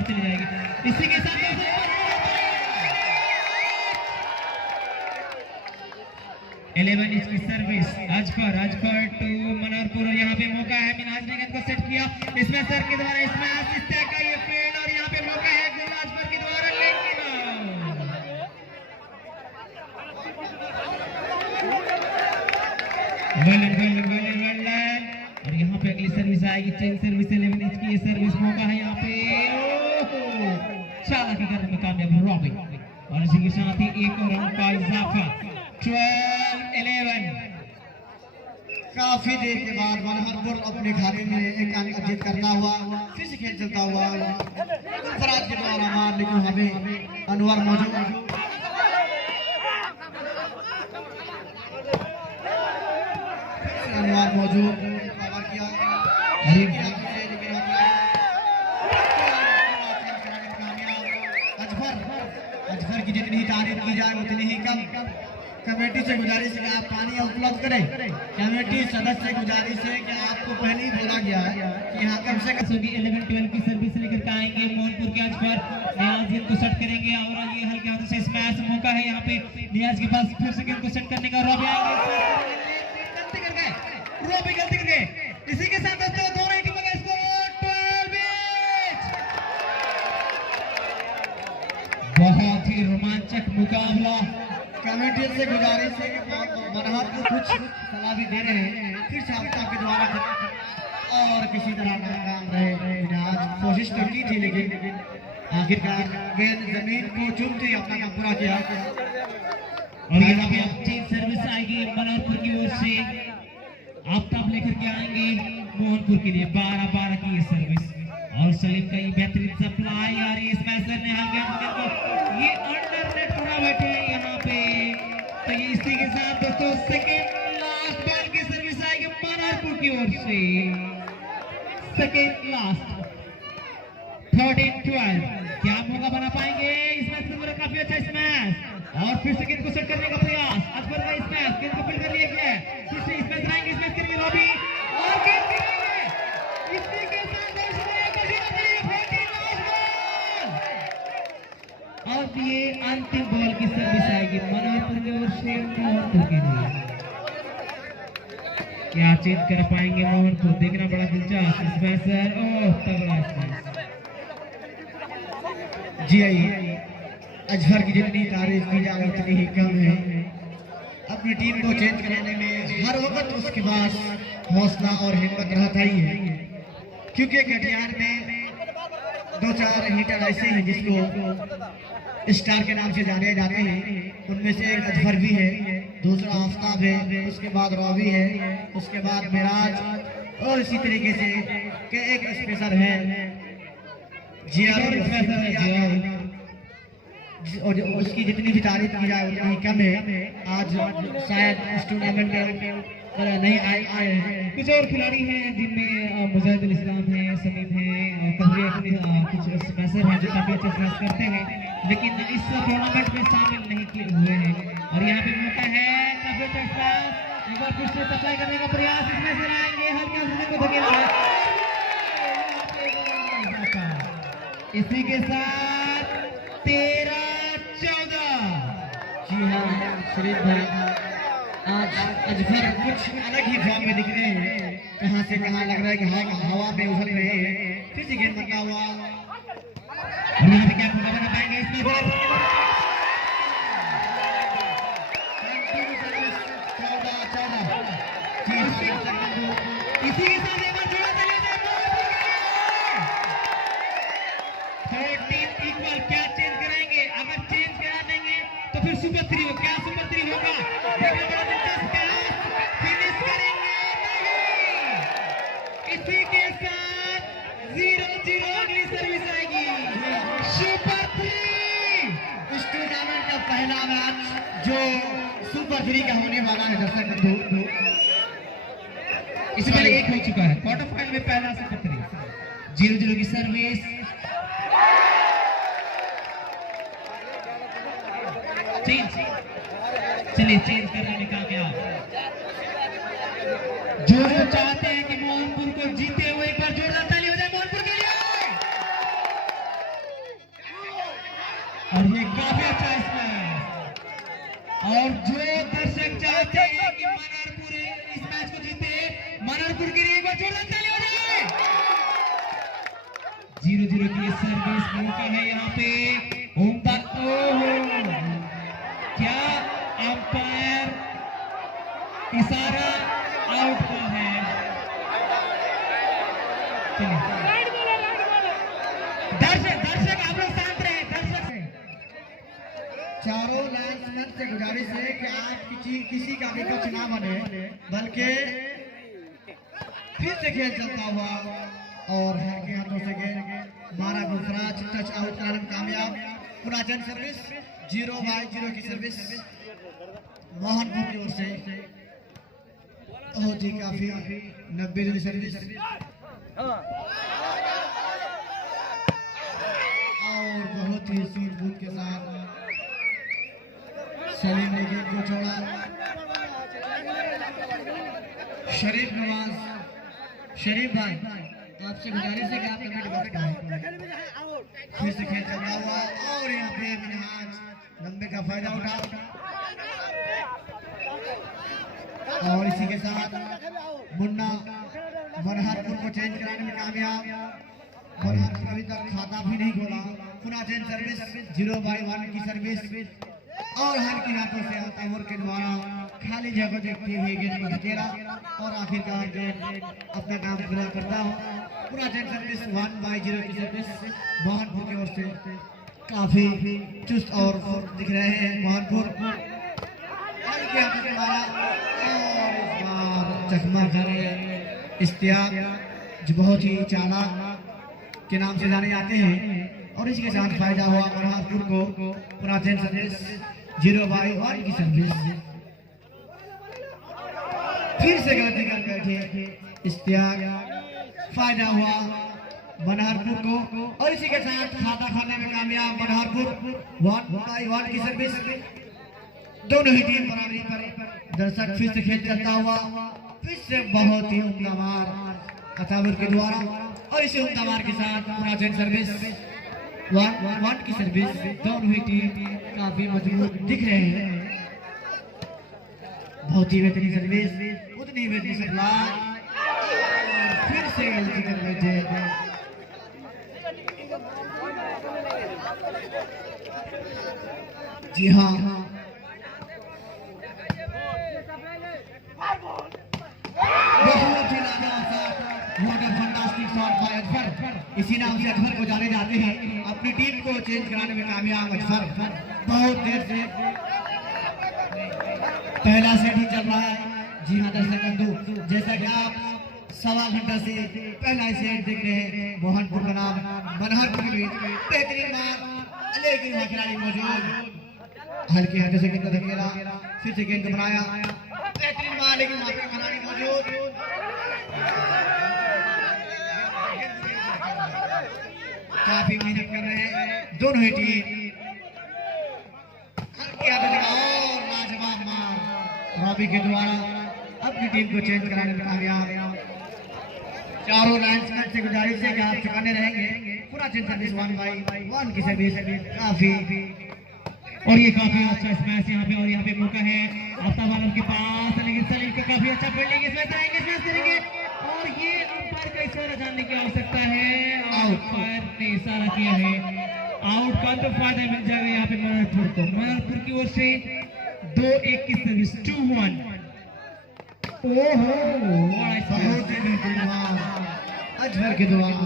बाहर चली जाएगी। इसी के साथ इलेवन इंच की सर्विस अजफर टू मनोहरपुर। यहाँ पे मौका है, मिनाज ने गेंद को सेट किया, इसमें सर के द्वारा स्मैश इस तरह का ये फील्ड, और यहाँ पे मौका है गोल अजफर के द्वारा, और यहाँ पे अगली सर्विस आएगी, चेन सर्विस 11 इंच की ये सर्विस, मौका है यहाँ पे चालाकी करने में कामयाब रॉबिन, और इसी के साथ ही एक और रन का इजाफा 12-11। काफी देर के बाद मनोहरपुर अपने खाने में एक अंक अर्जित करता हुआ फिर से खेल चलता हुआ फराज के द्वारा मार, लेकिन हमें अनवर मौजूद कवर किया, अजफर की जितनी तारीफ की जाए उतनी ही कम। कमेटी से गुजारिश है कि आप पानी उपलब्ध करें। कमेटी सदस्य से गुजारिश है कि आपको पहले ही बोला गया है कि यहाँ कम से कम 11-12 की सर्विस लेकर के आएंगे मोहनपुर के अजफर, नियाज गेंद को सेट करेंगे, और ये हल्के हाथों से स्मैश, मौका है यहाँ पे नियाज के पास फिर से गेंद को सेट करने का, रॉबी गलती कर गए। इसी के साथ दोस्तों दोनों ही टीमों का स्कोर 12 बहुत ही रोमांचक मुकाबला। कमेटी से गुजारिश है कि मनोहर को कुछ सलाह भी दे रहे हैं, फिर से आपके द्वारा और किसी तरह नाकाम रहे। आज कोशिश तो की थी, लेकिन आखिरकार गेंद जमीन को चूमते अपना काम पूरा किया। और यहाँ पे अब चेन सर्विस आएगी मनोहरपुर की ओर से, आफ्ताब लेकर के आएंगे मोहनपुर के लिए 12-12 की ये सर्विस, और सलीम का ये बेहतरीन सप्लाई, और ये स्मैशर ने ये अंडर नेट पूरा बैठे हैं यहाँ पे। तो ये इसी के साथ दोस्तों सेकेंड लास्ट बॉल की सर्विस आएगी मनोहरपुर की ओर से, सेकेंड लास्ट 13-12। क्या मौका बना पाएंगे इस मैच में? काफी अच्छा स्मैश, और फिर से गेंद को सेट करने का प्रयास, अजफर का स्मैश, गेंद को फील्ड कर लिया गया, फिर से स्मैश आएंगे, स्मैश करेंगे रॉबी, और गेंद गिरेंगे। इसी के साथ और ये अंतिम बॉल की सर्विस आएगी मनोहरपुर की ओर से मोहनपुर के लिए। क्या चेंज कर पाएंगे मोहनपुर? देखना बड़ा दिलचस्प स्मैशर, ओह तगड़ा स्मैश। जी आइए, अजहर की जितनी तारीफ की जाए उतनी ही कम है। अपनी टीम को चेंज कराने में हर वक्त उसके पास हौसला और हिम्मत रहता ही है, क्योंकि कटिहार में 2-4 हिटर ऐसे हैं जिसको स्टार के नाम से जाने जाते हैं। उनमें से एक अजहर भी है, दूसरा आफ्ताब है, उसके बाद रॉबी है, उसके बाद मिराज, और इसी तरीके से के एक स्पेशल है जिया, और उसकी जितनी भी तारीफ की जाए उतनी कम है। आज शायद इस टूर्नामेंट में नहीं आए हैं। कुछ और खिलाड़ी हैं जिनमें मुजाहिदुल इस्लाम है, समीम है, कुछ स्मैशर हैं जो काफी अच्छे स्मैश करते हैं, लेकिन इस टूर्नामेंट में शामिल नहीं हुए हैं। और यहाँ पे मौका है काफी अच्छा स्मैश, एक बार फिर से सप्लाई करने का प्रयास, इसमें से आएंगे हल्के हल्के को धकेला है। इसी के साथ 13-14। जी हाँ शरीफ भाई, आज अजहर कुछ अलग ही फॉर्म में दिख रहे हैं। कहां से कहां लग रहा है कि हवा में उछल रहे हैं। फिर से गेंद बना हुआ, यहाँ पे क्या मौका बना पाएंगे इसमें? इसी के साथ एक बार जोड़ा चले जाए 13 इक्वल। क्या चेंज कराएंगे? अगर चेंज करा देंगे तो फिर सुपर 3 हो, क्या सुपर 3 होगा? देखना बड़ा दिलचस्प है, फिनिश करेंगे नहीं। इसी के साथ 0-0 अगली सर्विस आएगी सुपर 3। इस टूर्नामेंट का पहला मैच जो सुपर 3 का होने वाला है दर्शक बंधु, इससे पहले एक हो चुका है क्वार्टर फाइनल में, पहला सुपर 3 0-0 की सर्विस। चलिए चेंज करने में कामयाब। जो चाहते हैं कि मोहनपुर को जीते हुए एक बार जोरदार ताली हो जाए मोहनपुर के लिए। और ये काफी अच्छा स्मैश। और जो दर्शक चाहते हैं कि मनारपुर इस मैच को जीते, मनारपुर के लिए एक बार जोरदार ताली हो जाए। 0-0 की सर्विस मौका है यहाँ पे उम्दा। क्या अंपायर इशारा आउट का है? दर्शक आप लोग शांत रहे। दर्शक चारों लाइन्समैन से गुजारिश है कि आप किसी का विपक्ष ना बने, बल्कि फिर से खेल चलता हुआ और हल्के हाथों से गेंद मारा गुजरात टच आउट कराने में कामयाब। पुनः जन सर्विस 0-0 की सर्विस मोहनपुर की ओर से बहुत ही काफी 90 सर्विस और बहुत ही सूझबूझ के साथ सलीम ने गेंद को छोड़ा। शरीफ नवाज, शरीफ भाई आपसे गुजारिश है कि आप कमेंट बॉक्स में फिर से खेल चलता हुआ और यहाँ पे मिनहाज लंबे का फायदा उठा और इसी के साथ मुन्ना मनहरपुर को चेंज कराने में कामयाब। मनहरपुर अभी तक खाता भी नहीं खोला। पुनः चेंज सर्विस 0-1 की सर्विस और हर की हाथों से आतावर के द्वारा खाली जगह देखते हुए गेंद को धकेला और आखिरकार गेंद अपना काम पूरा करता हो। पूरा चेंज सर्विस 1-0 की सर्विस मोहनपुर की ओर से काफी चुस्त और दिख रहे हैं मोहनपुर। हर के हाथों से मारा और इस बार चकमा खा रहे इश्तियाक जो बहुत ही चालाक के नाम से जाने जाते हैं और इसी के साथ फायदा हुआ मनहरपुर को। पूरा चेंज सर्विस 0-1 की सर्विस फिर से गलती कर बैठे इश्तियाक। फायदा हुआ मनहरपुर को और इसी के साथ खाता खाने में कामयाब मनहरपुर 1-1 की सर्विस। दोनों ही टीम बराबरी पर। दर्शक फिर से खेल चलता हुआ फिर से बहुत ही उम्दा मार अतावर के द्वारा और इसी उम्दा मार के साथ पूरा चेंज सर्विस 1-1 की सर्विस। दोनों ही टीम काफी मजबूत दिख रहे हैं। बहुत ही बेहतरीन सर्विस, उतनी बेहतरीन सप्लाई फिर से गलती कर बैठे। जी हाँ, बहुत ही फंटास्टिक शॉट बाय अजहर। इसी नाम से अजहर को जाने जाते हैं। अपनी टीम को चेंज कराने में कामयाब अजहर। बहुत देर से पहला सेट ही चल रहा है। जी हाँ दर्शक बंधु, जैसा कि आप 1.25 घंटा से पहला सेट देख रहे हैं। मोहनपुर का नाम मनहरपुर के बीच बेहतरीन मार, लेकिन वहाँ खिलाड़ी मौजूद हल्के हाथों से गेंद धकेला फिर से गेंद बनाया बेहतरीन मार, लेकिन वहाँ पे खिलाड़ी मौजूद। काफी मेहनत कर रहे हैं दोनों ही टीम। हल्के हाथों से और लाजवाब मार रॉबी के द्वारा अपनी टीम को चेंज कराने में कामयाब। चारों लाइन्समैन से गुजारिश है कि आप चुकाने रहेंगे। पूरा चेंज सर्विस 1-1 की सर्विस काफी और ये काफी अच्छा स्मैश यहाँ पे। और यहाँ पे मौका है आफ्ताब आलम के पास, लेकिन सलीम का काफी अच्छा फील्डिंग स्मैश आएंगे, स्मैश करेंगे और ये अंपायर का इशारा जानने की आवश्यकता है। अंपायर ने इशारा किया है आउट का, तो फायदा मिल जाएगा यहाँ पे मनहरपुर को। मनहरपुर की ओर से 2-1 की सर्विस 2-1। ओहो अजहर के द्वारा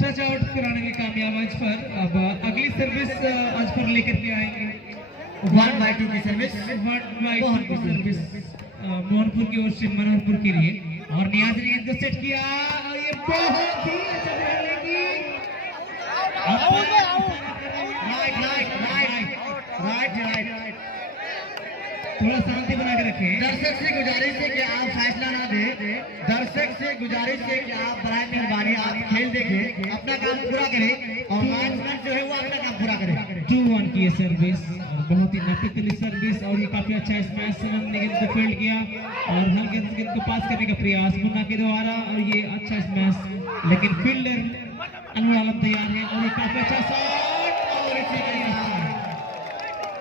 टच आउट कराने में कामयाब अजहर। अब अगली सर्विस अजहर लेकर के आएंगे 1/2 की सर्विस 1/2 की सर्विस मोहनपुर की ओर से मनहरपुर के लिए। और नियाज ने इनको सेट किया और ये बहुत ही अच्छा खेलने की राइट थोड़ा शांति बना के रखें। दर्शक से गुजारिश है कि आप फैसला ना दें। दर्शक से गुजारिश है कि आप बराए मेहरबानी आप खेल देखें, अपना काम पूरा करें और लाइन्समैन जो है वो अपना काम पूरा करें। 2-1 की ये सर्विस बहुत ही नफीली सर्विस और ये काफी अच्छा स्मैश सनम ने गेंद को फील्ड किया और हर गेंद को पास करने का प्रयास मुन्ना के द्वारा और ये अच्छा स्मैश, लेकिन फील्डर अनवर आलम तैयार है और ये काफी अच्छा शॉट और इसी के साथ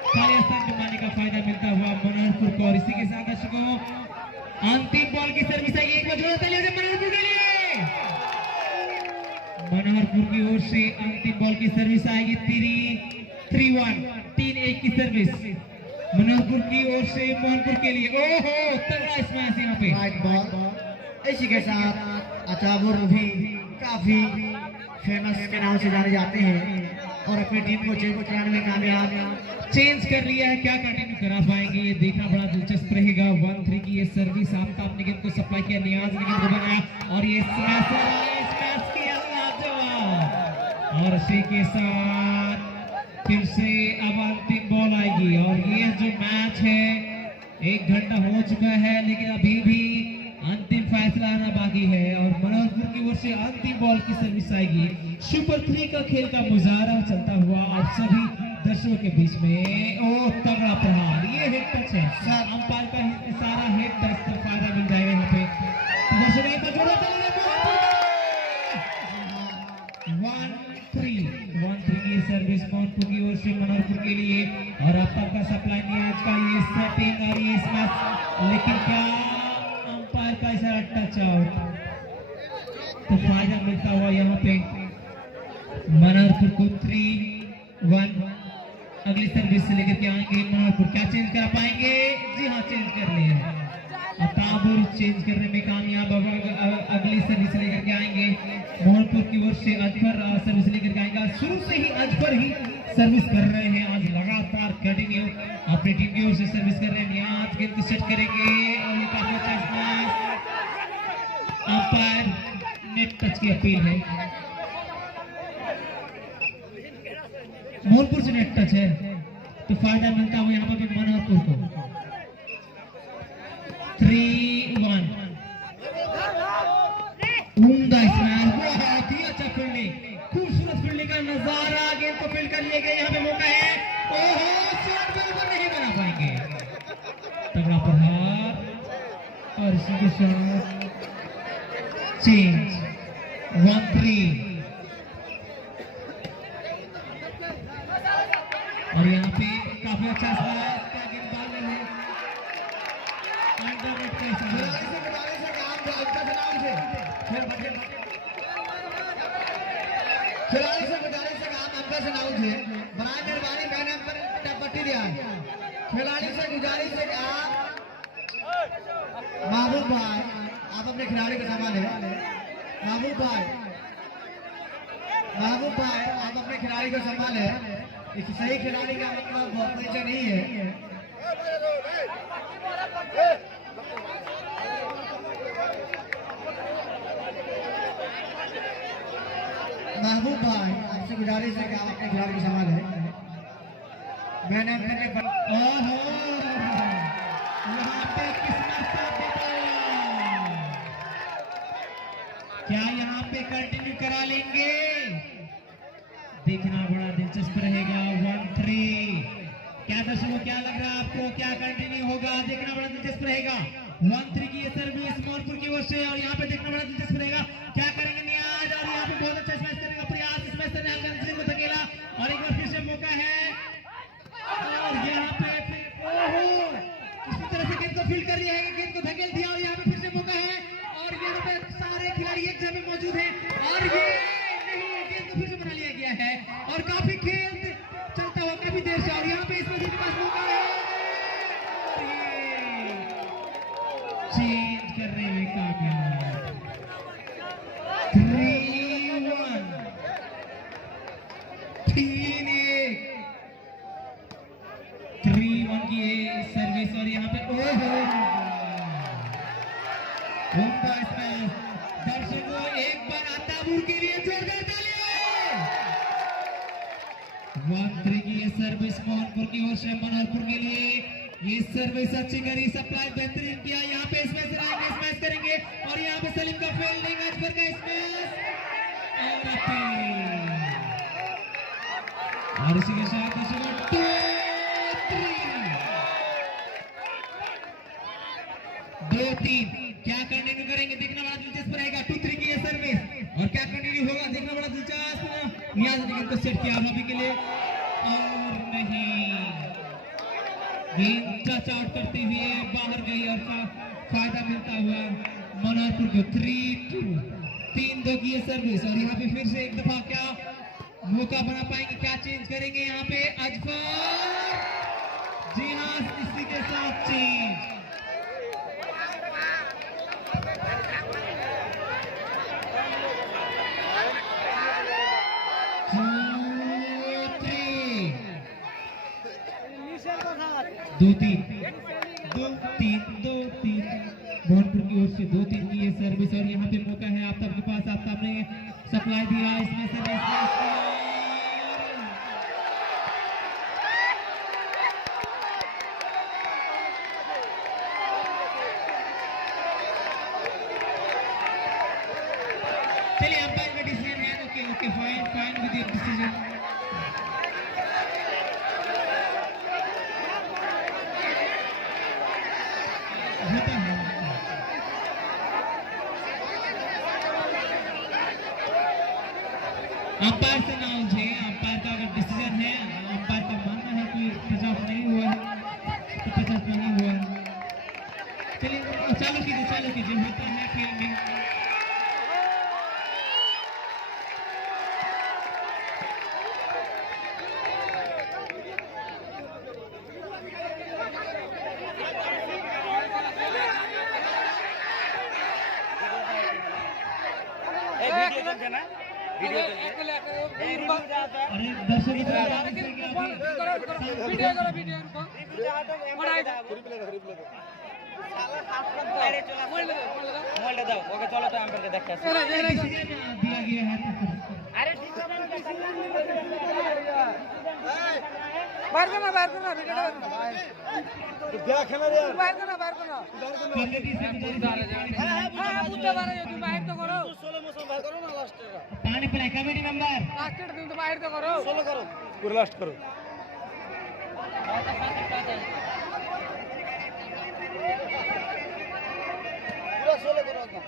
खाली स्थान जमाने का फायदा मिलता हुआ मनोहरपुर को। और इसी के साथ दर्शकों अंतिम बॉल की सर्विस आएगी, एक बार जोरदार मनोहरपुर के लिए। मनोहरपुर की ओर से अंतिम बॉल की सर्विस आएगी 3-1 की सर्विस मनोहरपुर की ओर से मोहनपुर के लिए। ओहो तगड़ा स्मैश यहाँ पे राइट बॉल। इसी के साथ अचाबुर भी काफी फेमस के नाम से जाने जाते हैं और अपनी टीम को चेंज कराने में कामयाब। चेंज कर लिया है, क्या कंटिन्यू करा पाएंगे ये देखना बड़ा दिलचस्प रहेगा। 1-3 की ये सर्विस आफ्ताब ने गेंद को सप्लाई किया, नियाज ने गेंद को बनाया और ये स्मैश किया लाजवाब। और इसी के साथ फिर से अब अंतिम बॉल आएगी और ये जो मैच है 1 घंटा हो चुका है लेकिन अभी भी अंतिम फैसला आना बाकी है। और मनोहरपुर की ओर से अंतिम बॉल की सर्विस आएगी। सुपर 3 का खेल का मुजाहरा चलता हुआ और सभी दर्शकों के बीच में ओ तगड़ा प्रहार, ये हेड टच है सर। अंपायर का सारा हेड टच का फायदा मिल जाएगा यहाँ पे। तो दर्शकों एक बार जोड़ा 1-3 की सर्विस मोहनपुर की ओर से मनोहरपुर के लिए। और अपर का सप्लाई नियाज का ये सेटिंग और ये स्मैश, लेकिन क्या अंपायर का इशारा टच आउट, तो फायदा मिलता हुआ यहाँ पे मनोहरपुर को 3-1। अगली सर्विस से लेकर के आएंगे मनोहरपुर, क्या चेंज कर पाएंगे? जी हाँ चेंज कर लिया है, अताबुर चेंज करने में कामयाब। अगली सर्विस लेकर के आएंगे मोहनपुर की ओर से अजफर सर्विस लेकर के आएगा। शुरू से ही अजफर ही सर्विस कर रहे हैं, आज लगातार कंटिन्यू अपनी टीम की ओर से सर्विस कर रहे हैं। नियाज गेंद को सेट करेंगे और ये काफी अच्छा स्मैश, अंपायर नेट टच की अपील है। मोहनपुर से नेट टच है तो फायदा मिलता हुआ यहाँ पर मनोहरपुर को। 3-1 उम्दा स्मैश, बहुत ही अच्छा फील्डिंग, खूबसूरत फील्डिंग का नजारा। गेंद को फील्ड कर लिए गए, यहाँ पे मौका है, ओहो शॉट बिल्कुल नहीं बना पाएंगे, तगड़ा प्रहार और इसी के साथ चेंज 1-3। और यहाँ पे काफी अच्छा स्मैश का गेंदबाज है अंडरनेट के साथ खिलाड़ी से बजाने से काम अंदर से नाउट है। बनाए मेहरबानी मैंने पर पट्टी दिया है। खिलाड़ी से गुजारिश है कि आप महबूब भाई आप अपने खिलाड़ी का सामान है। महबूब भाई आप अपने खिलाड़ी का संभाल है। इस सही खिलाड़ी का मतलब बहुत परिचय नहीं है। महबूब भाई आपसे गुजारिश है कि आप अपने खिलाड़ी को संभाल है। मैंने अपने यहाँ पे किस्मत का बदलाव, क्या यहाँ पे कंटिन्यू करा लेंगे? देखना बड़ा दिलचस्प रहेगा। 1-3 क्या दर्शकों क्या लग रहा है आपको, क्या कंटिन्यू होगा? देखना बड़ा दिलचस्प रहेगा। 1-3 की ये सर्विस मोहनपुर की ओर से और यहाँ पे देखना बड़ा दिलचस्प रहेगा क्या करेंगे नियाज। और यहाँ पे बहुत अच्छा स्मैश करेगा प्रयास, स्मैश करने आकर को धकेला और एक बार फिर से मौका है और यहाँ पे ओहो किसी तरह से गेंद को फील्ड कर लिया है, गेंद को धकेल दिया और यहाँ पे फिर से मौका है और यहाँ पे सारे खिलाड़ी एक जगह मौजूद हैं और ये नहीं गेंद को फिर से बना लिया गया है और काफी खेल चलता हुआ काफी देर से। और यहाँ पे इसमें के पास मौका है चेंज करने में कामयाब। 3-1 3-1 की ये सर्विस और यहाँ पे ओहो उनका स्मैश। दर्शकों एक बार अताबुर के लिए जोरदार तालियां। 1-3 की ये सर्विस मोहनपुर की ओर से मनोहरपुर के लिए ये सर्विस अच्छी करी, सप्लाई बेहतरीन किया। यहाँ पे स्मैश आएंगे, स्मैश करेंगे और यहाँ पे सलीम का फील्डिंग, अजफर का स्मैश और इसी के साथ 2-3 क्या कंटिन्यू करेंगे? देखना बड़ा दिलचस्प रहेगा। 2-3 की ये सर्विस और क्या कंटिन्यू होगा? देखना बड़ा दिलचस्प। नियाज ने गेंद को सेट किया अभी के लिए और नहीं गेंद टच आउट करते हुए बाहर गई और फायदा मिलता हुआ मनोहरपुर को 3-2 3-2 की ये सर्विस। और यहाँ पे फिर से एक दफा क्या मौका बना पाएंगे, क्या चेंज करेंगे यहाँ पे अजफर? जी हाँ, इसी के साथ चेंज। दो तीन मोहनपुर की ओर से 2-3 की ये सर्विस। और यहाँ पे मौका है आफ्ताब के पास, आफ्ताब ने सप्लाई दिया इसमें से चलिए अंपायर का डिसीजन है। Okay fine with your decision. Umpire से ना उलझे, अंपायर का अगर डिसीजन है, अंपायर का मानना है कि 50 नहीं हुआ है तो 50 नहीं हुआ है। चलिए चालू कीजिए होता है खेल में। वीडियो अरे दर्शक दिया गया है। पानी पिलाए कमेटी मेंबर पूरा लास्ट करो।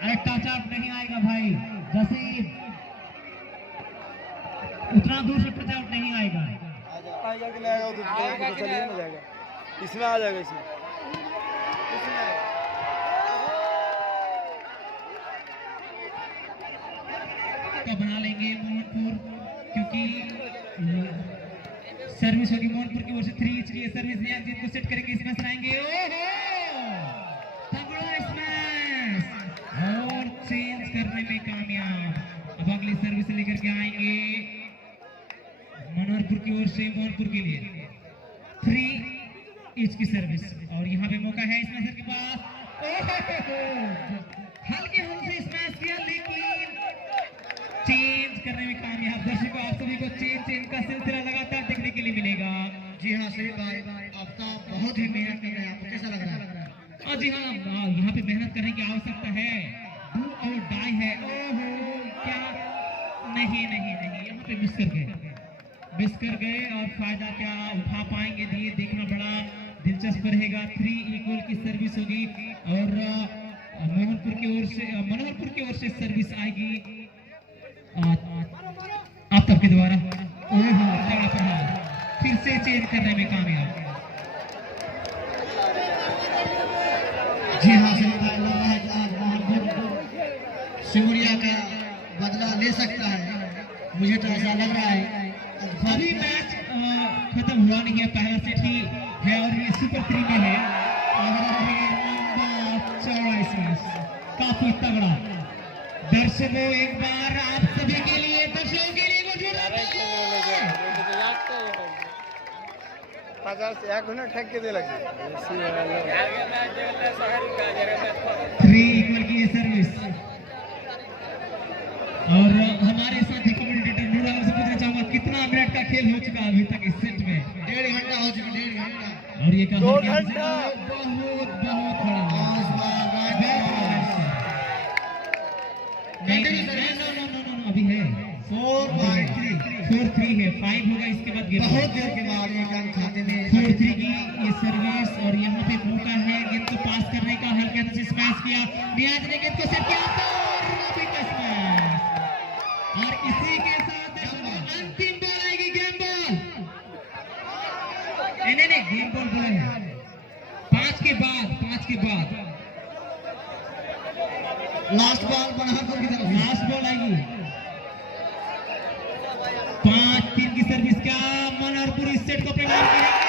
अरे टच आउट नहीं आएगा भाई, जसीम उतना दूर से टच आउट नहीं आएगा। इसमें आ जाएगा इसमें का बना लेंगे मोहनपुर, क्योंकि सर्विस होगी मोहनपुर की ओर से 3 इंच की सर्विस है। जिनको सेट करेंगे स्मैश आएंगे, ओहो तगड़ा स्मैश और चेंज करने में कामयाब। अब अगली सर्विस लेकर के आएंगे मनोहरपुर की ओर से मोहनपुर के लिए 3 इंच की सर्विस। और यहाँ पे मौका है स्मैशर के पास, हल्के हाथ से स्मैश किया लेकिन चेंज करने में कामयाब। दर्शकों आप सभी को चेंज का सिलसिला लगातार देखने के लिए मिलेगा। जी हाँ सही भाई, आफ्ताब बहुत ही मेहनत कर रहे हैं, आपको कैसा लग रहा है? जी हाँ, यहाँ पे मेहनत करने की आवश्यकता है, डू और डाई है। ओहो क्या नहीं, यहाँ पे मिस कर गए और फायदा क्या उठा पाएंगे, ये देखना बड़ा दिलचस्प रहेगा। 3 इक्वल की सर्विस होगी और मनोहरपुर की ओर से सर्विस आएगी आफ्ताब के द्वारा। ओहो तगड़ा प्रहार, फिर से चेंज करने में कामयाब। जी हाँ सही भाई, लग रहा है कि आज मोहनपुर सिंगुरिया का बदला ले सकता है, मुझे तो ऐसा लग रहा है। अभी मैच खत्म हुआ नहीं है, पहला सेट ही है और ये सुपर 3 में है। काफी तगड़ा। दर्शकों एक बार आप सभी के लिए, दर्शकों के लिए 3 इक्वल की ये सर्विस। और हमारे साथी कमेंटेटर नूर आलम से पूछना चाहूंगा कितना मिनट का खेल हो चुका अभी तक इस सेट में? 1.5 घंटा हो चुका, 1.5 घंटा। और ये कहा 2 घंटा बहुत बड़ा अभी है 4-3 है, 5 होगा इसके बाद बहुत देर के बाद एक अंक खाते में 4-3 की ये सर्विस। और यहाँ पे मौका है गेंद को पास करने का, हल्के हाथ से स्मैश किया, नियाज ने गेंद को सेट किया और इसी के साथ अंतिम बॉल आएगी, गेम बॉल। नहीं गेम बॉल बोला है। के बाद लास्ट बॉल मनहरपुर की तरफ। लास्ट बॉल आएगी। 5-3 की सर्विस। क्या मनहरपुर इस सेट को अपने नाम करेगा?